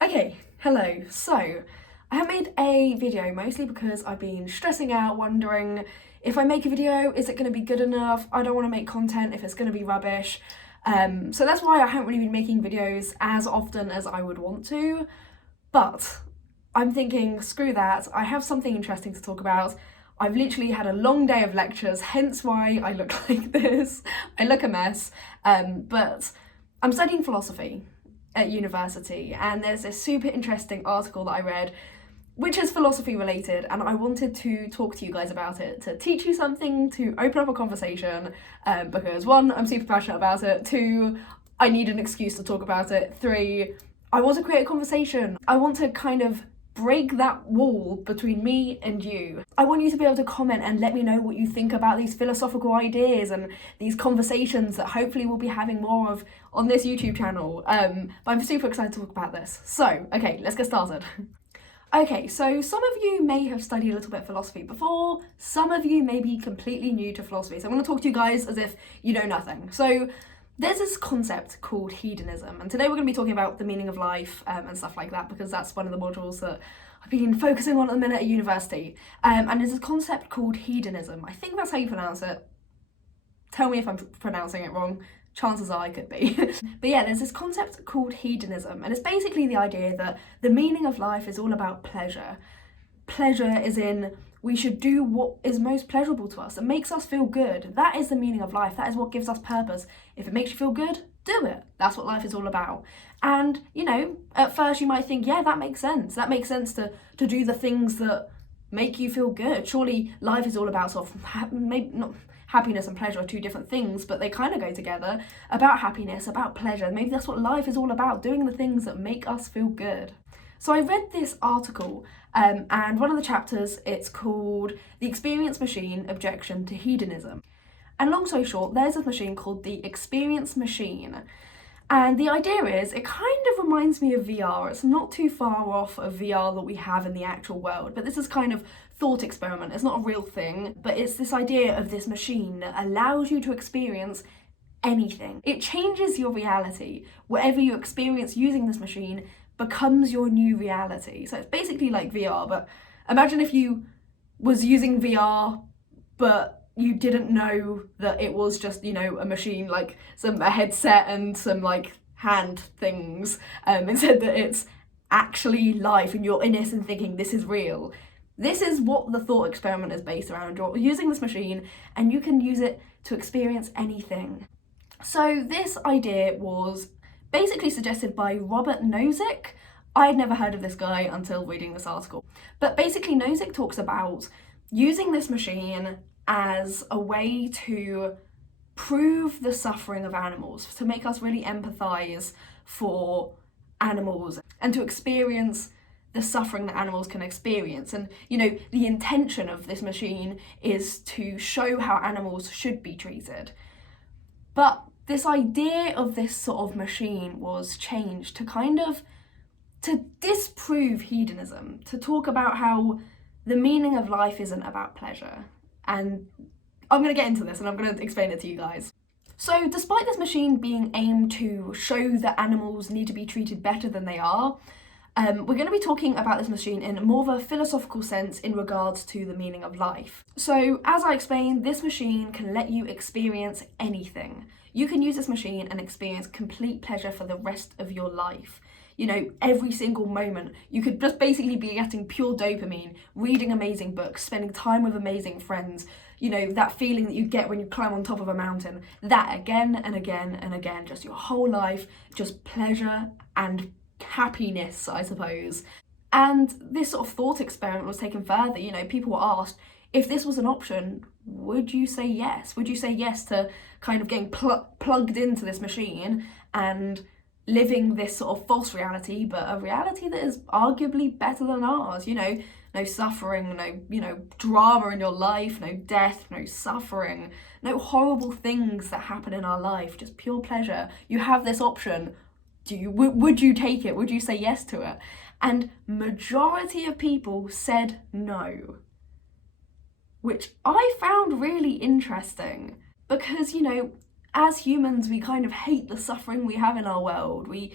Okay, hello. So, I have made a video mostly because I've been stressing out, wondering if I make a video, is it going to be good enough? I don't want to make content if it's going to be rubbish. So that's why I haven't really been making videos as often as I would want to. But I'm thinking, screw that, I have something interesting to talk about. I've literally had a long day of lectures, hence why I look like this. I look a mess, but I'm studying philosophy at university, and there's this super interesting article that I read which is philosophy related, and I wanted to talk to you guys about it, to teach you something, to open up a conversation, because one, I'm super passionate about it, two, I need an excuse to talk about it, three, I want to create a conversation. I want to kind of break that wall between me and you. I want you to be able to comment and let me know what you think about these philosophical ideas and these conversations that hopefully we'll be having more of on this YouTube channel. But I'm super excited to talk about this. So, okay, let's get started. Okay, so some of you may have studied a little bit of philosophy before, some of you may be completely new to philosophy, so I'm going to talk to you guys as if you know nothing. So there's this concept called hedonism, and today we're going to be talking about the meaning of life and stuff like that, because that's one of the modules that I've been focusing on at the minute at university. And there's this concept called hedonism. I think that's how you pronounce it. Tell me if I'm pronouncing it wrong. Chances are I could be. But yeah, there's this concept called hedonism, and it's basically the idea that the meaning of life is all about pleasure. Pleasure is in, we should do what is most pleasurable to us and makes us feel good. That is the meaning of life. That is what gives us purpose. If it makes you feel good, do it. That's what life is all about. And, you know, at first you might think, yeah, that makes sense. That makes sense to do the things that make you feel good. Surely life is all about sort of, maybe not, happiness and pleasure are two different things, but they kind of go together. About happiness, about pleasure. Maybe that's what life is all about, doing the things that make us feel good. So I read this article, and one of the chapters, it's called The Experience Machine, Objection to Hedonism. And long story short, there's a machine called the Experience Machine. And the idea is, it kind of reminds me of VR. It's not too far off of VR that we have in the actual world, but this is kind of thought experiment. It's not a real thing, but it's this idea of this machine that allows you to experience anything. It changes your reality. Whatever you experience using this machine becomes your new reality. So it's basically like VR, but imagine if you was using VR, but you didn't know that it was just, you know, a machine, like a headset and some like hand things, instead that it's actually life and you're in it and thinking this is real. This is what the thought experiment is based around. You're using this machine and you can use it to experience anything. So this idea was basically suggested by Robert Nozick. I had never heard of this guy until reading this article. But basically Nozick talks about using this machine as a way to prove the suffering of animals, to make us really empathise for animals and to experience the suffering that animals can experience. And, you know, the intention of this machine is to show how animals should be treated. But this idea of this sort of machine was changed to kind of to disprove hedonism, to talk about how the meaning of life isn't about pleasure. And I'm going to get into this and I'm going to explain it to you guys. So despite this machine being aimed to show that animals need to be treated better than they are, we're going to be talking about this machine in more of a philosophical sense in regards to the meaning of life. So as I explained, this machine can let you experience anything. You can use this machine and experience complete pleasure for the rest of your life. You know, every single moment. You could just basically be getting pure dopamine, reading amazing books, spending time with amazing friends, you know, that feeling that you get when you climb on top of a mountain. That again and again and again, just your whole life, just pleasure and happiness, I suppose. And this sort of thought experiment was taken further. You know, people were asked, if this was an option, would you say yes? Would you say yes to kind of getting plugged into this machine and living this sort of false reality, but a reality that is arguably better than ours? You know, no suffering, no, you know, drama in your life, no death, no suffering, no horrible things that happen in our life, just pure pleasure. You have this option. Would you take it? Would you say yes to it? And majority of people said no, which I found really interesting because, you know, as humans, we kind of hate the suffering we have in our world. We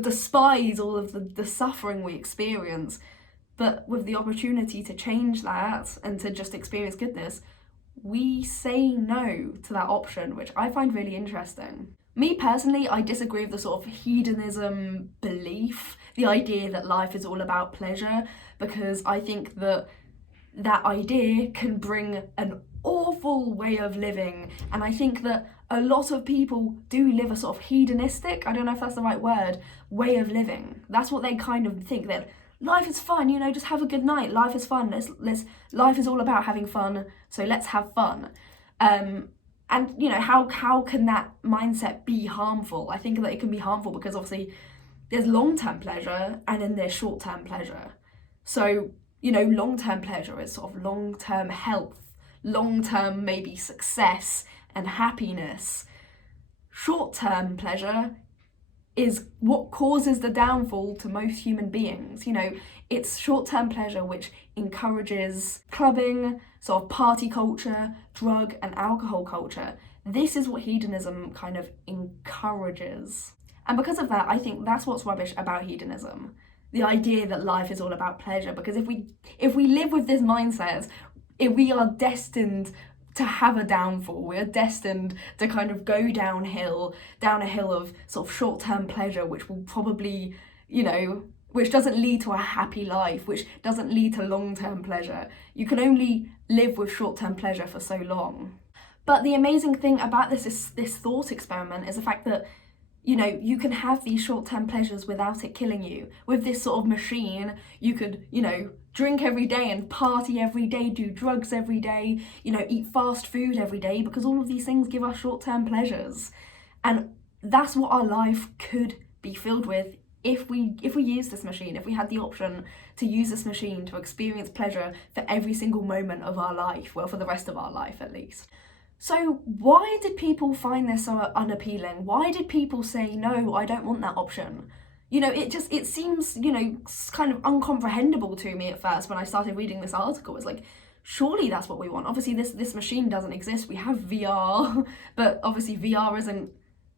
despise all of the suffering we experience. But with the opportunity to change that and to just experience goodness, we say no to that option, which I find really interesting. Me personally, I disagree with the sort of hedonism belief, the idea that life is all about pleasure, because I think that idea can bring an awful way of living, and I think that a lot of people do live a sort of hedonistic, I don't know if that's the right word, way of living. That's what they kind of think, that life is fun, you know, just have a good night, life is fun, life is all about having fun, so let's have fun. And you know, how can that mindset be harmful? I think that it can be harmful because obviously there's long-term pleasure and then there's short-term pleasure. So, you know, long-term pleasure is sort of long-term health, long-term maybe success and happiness. Short-term pleasure is what causes the downfall to most human beings. You know, it's short-term pleasure which encourages clubbing, sort of party culture, drug and alcohol culture. This is what hedonism kind of encourages. And because of that, I think that's what's rubbish about hedonism. The idea that life is all about pleasure, because if we live with this mindset, we are destined to have a downfall. We are destined to kind of go down a hill of sort of short-term pleasure, which will probably, you know, which doesn't lead to a happy life, which doesn't lead to long-term pleasure. You can only live with short-term pleasure for so long. But the amazing thing about this thought experiment is the fact that, you know, you can have these short-term pleasures without it killing you. With this sort of machine, you could, you know, drink every day and party every day, do drugs every day, you know, eat fast food every day, because all of these things give us short-term pleasures. And that's what our life could be filled with if we use this machine, if we had the option to use this machine to experience pleasure for every single moment of our life, well, for the rest of our life at least. So why did people find this so unappealing? Why did people say, no, I don't want that option? You know, it seems, you know, kind of uncomprehendable to me at first when I started reading this article. It's like, surely that's what we want. Obviously this machine doesn't exist. We have VR, but obviously VR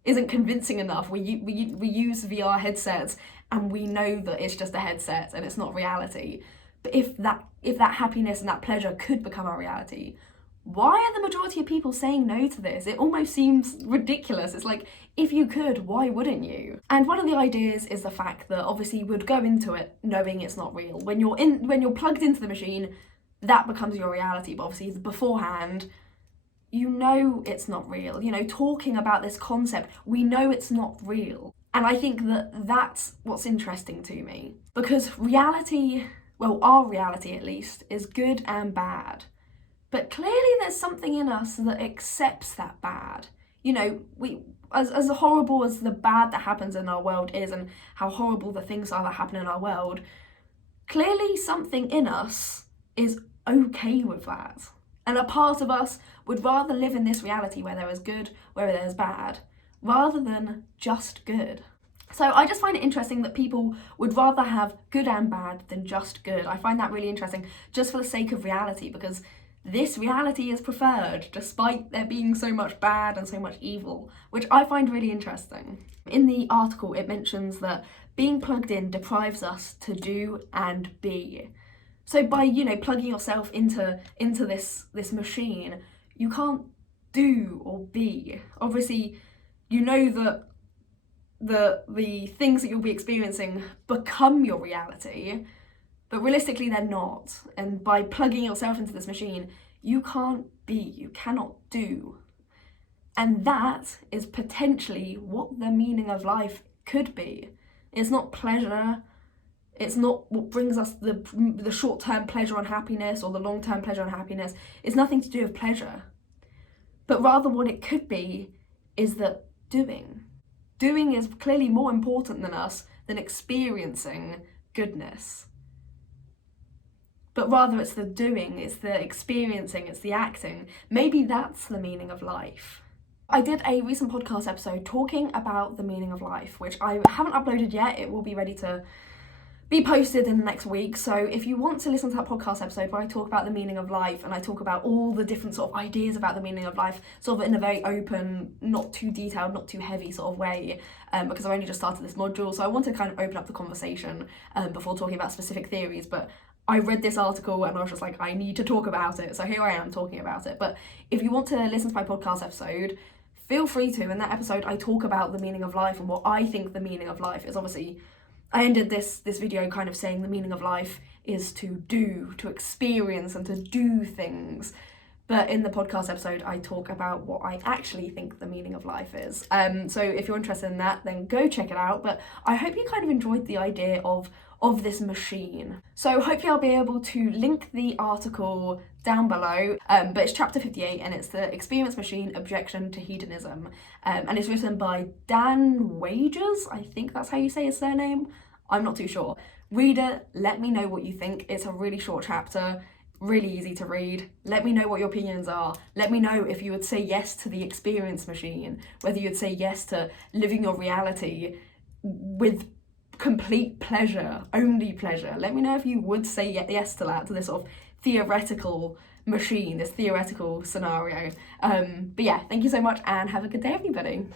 isn't convincing enough. We use VR headsets and we know that it's just a headset and it's not reality. But if that happiness and that pleasure could become a reality, why are the majority of people saying no to this? It almost seems ridiculous. It's like, if you could, why wouldn't you? And one of the ideas is the fact that obviously you would go into it knowing it's not real. When you're plugged into the machine, that becomes your reality. But obviously beforehand, you know it's not real. You know, talking about this concept, we know it's not real. And I think that that's what's interesting to me. Because reality, well, our reality at least, is good and bad. But clearly there's something in us that accepts that bad. You know, as horrible as the bad that happens in our world is, and how horrible the things are that happen in our world, clearly something in us is okay with that. And a part of us would rather live in this reality where there is good, where there is bad, rather than just good. So I just find it interesting that people would rather have good and bad than just good. I find that really interesting, just for the sake of reality, because this reality is preferred despite there being so much bad and so much evil, which I find really interesting. In the article, it mentions that being plugged in deprives us to do and be. So by, you know, plugging yourself into this machine, you can't do or be. Obviously, you know that the things that you'll be experiencing become your reality, but realistically they're not. And by plugging yourself into this machine, you can't be, you cannot do. And that is potentially what the meaning of life could be. It's not pleasure, it's not what brings us the short-term pleasure and happiness, or the long-term pleasure and happiness. It's nothing to do with pleasure. But rather what it could be is that doing is clearly more important than experiencing goodness. But rather it's the doing, it's the experiencing, it's the acting. Maybe that's the meaning of life. I did a recent podcast episode talking about the meaning of life, which I haven't uploaded yet. It will be ready to be posted in the next week. So if you want to listen to that podcast episode where I talk about the meaning of life and I talk about all the different sort of ideas about the meaning of life, sort of in a very open, not too detailed, not too heavy sort of way, because I've only just started this module, so I want to kind of open up the conversation before talking about specific theories. But I read this article and I was just like, I need to talk about it, so here I am talking about it. But if you want to listen to my podcast episode, feel free to. In that episode I talk about the meaning of life and what I think the meaning of life is. Obviously I ended this video kind of saying the meaning of life is to do, to experience and to do things. But in the podcast episode, I talk about what I actually think the meaning of life is. So if you're interested in that, then go check it out. But I hope you kind of enjoyed the idea of this machine. So hopefully I'll be able to link the article down below, but it's chapter 58 and it's the Experience Machine Objection to Hedonism. And it's written by Dan Wagers, I think that's how you say his surname. I'm not too sure. Read it, let me know what you think. It's a really short chapter, really easy to read. Let me know what your opinions are. Let me know if you would say yes to the experience machine, whether you'd say yes to living your reality with complete pleasure, only pleasure. Let me know if you would say yes to that, to this sort of theoretical machine, this theoretical scenario. But yeah, thank you so much and have a good day, everybody.